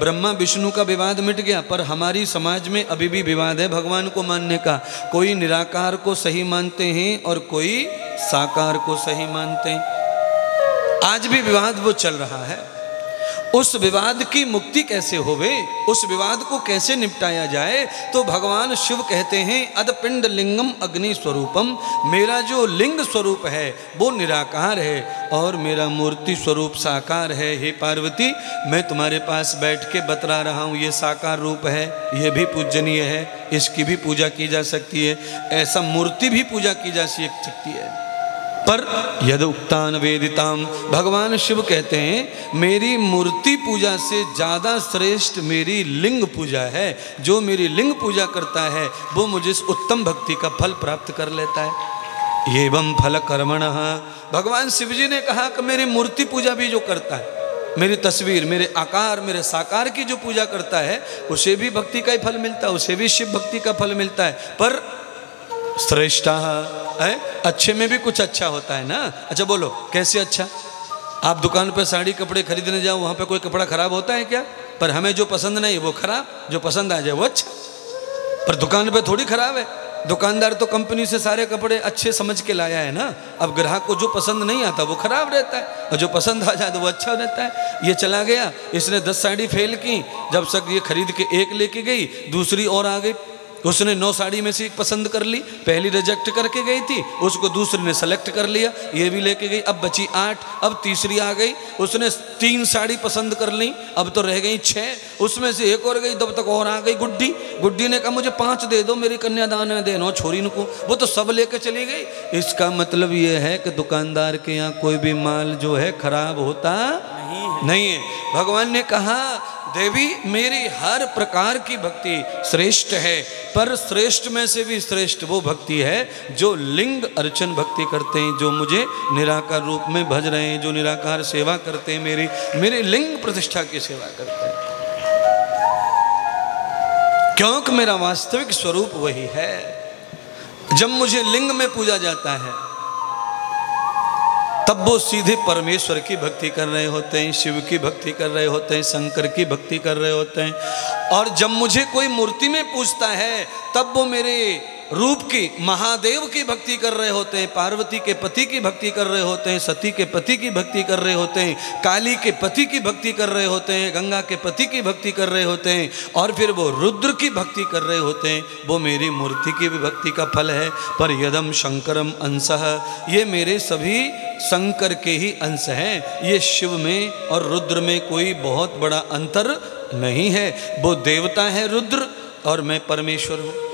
ब्रह्मा विष्णु का विवाद मिट गया, पर हमारी समाज में अभी भी विवाद है भगवान को मानने का। कोई निराकार को सही मानते हैं और कोई साकार को सही मानते हैं। आज भी विवाद वो चल रहा है। उस विवाद की मुक्ति कैसे होवे, उस विवाद को कैसे निपटाया जाए, तो भगवान शिव कहते हैं अदपिंड लिंगम अग्नि स्वरूपम, मेरा जो लिंग स्वरूप है वो निराकार है और मेरा मूर्ति स्वरूप साकार है। हे पार्वती, मैं तुम्हारे पास बैठ के बतला रहा हूँ, ये साकार रूप है, ये भी पूजनीय है, इसकी भी पूजा की जा सकती है, ऐसा मूर्ति भी पूजा की जा सकती है। पर यद उक्तान वेदिताम, भगवान शिव कहते हैं मेरी मूर्ति पूजा से ज़्यादा श्रेष्ठ मेरी लिंग पूजा है। जो मेरी लिंग पूजा करता है वो मुझे इस उत्तम भक्ति का फल प्राप्त कर लेता है। एवं फल कर्मणः, भगवान शिव जी ने कहा कि मेरी मूर्ति पूजा भी जो करता है, मेरी तस्वीर, मेरे आकार, मेरे साकार की जो पूजा करता है, उसे भी भक्ति का ही फल मिलता है, उसे भी शिव भक्ति का फल मिलता है। पर श्रेष्ठा है, अच्छे में भी कुछ अच्छा होता है ना। अच्छा बोलो कैसे अच्छा? आप दुकान पर साड़ी कपड़े खरीदने जाओ, वहाँ पे कोई कपड़ा खराब होता है क्या? पर हमें जो पसंद नहीं वो खराब, जो पसंद आ जाए वो अच्छा। पर दुकान पे थोड़ी खराब है, दुकानदार तो कंपनी से सारे कपड़े अच्छे समझ के लाया है ना। अब ग्राहक को जो पसंद नहीं आता वो खराब रहता है और जो पसंद आ जाए तो वो अच्छा रहता है। ये चला गया, इसने 10 साड़ी फेल की, जब तक ये खरीद के एक लेके गई, दूसरी और आ गई। उसने 9 साड़ी में से एक पसंद कर ली, पहली रिजेक्ट करके गई थी, उसको दूसरी ने सेलेक्ट कर लिया, ये भी लेके गई, अब बची 8, अब तीसरी आ गई, उसने 3 साड़ी पसंद कर ली, अब तो रह गई 6, उसमें से एक और गई, तब तक और आ गई गुड्डी। गुड्डी ने कहा मुझे 5 दे दो, मेरी कन्यादान में देना छोरी को, वो तो सब लेके चली गई। इसका मतलब ये है कि दुकानदार के यहाँ कोई भी माल जो है खराब होता नहीं है। भगवान ने कहा देवी मेरी हर प्रकार की भक्ति श्रेष्ठ है, पर श्रेष्ठ में से भी श्रेष्ठ वो भक्ति है जो लिंग अर्चन भक्ति करते हैं, जो मुझे निराकार रूप में भज रहे हैं, जो निराकार सेवा करते हैं, मेरी लिंग प्रतिष्ठा की सेवा करते हैं, क्योंकि मेरा वास्तविक स्वरूप वही है। जब मुझे लिंग में पूजा जाता है तब वो सीधे परमेश्वर की भक्ति कर रहे होते हैं, शिव की भक्ति कर रहे होते हैं, शंकर की भक्ति कर रहे होते हैं। और जब मुझे कोई मूर्ति में पूजता है तब वो मेरे रूप की महादेव की भक्ति कर रहे होते हैं, पार्वती के पति की भक्ति कर रहे होते हैं, सती के पति की भक्ति कर रहे होते हैं, काली के पति की भक्ति कर रहे होते हैं, गंगा के पति की भक्ति कर रहे होते हैं, और फिर वो रुद्र की भक्ति कर रहे होते हैं। वो मेरी मूर्ति की भी भक्ति का फल है। पर यदम शंकरम अंशः, ये मेरे सभी शंकर के ही अंश हैं। ये शिव में और रुद्र में कोई बहुत बड़ा अंतर नहीं है। वो देवता है रुद्र और मैं परमेश्वर हूँ।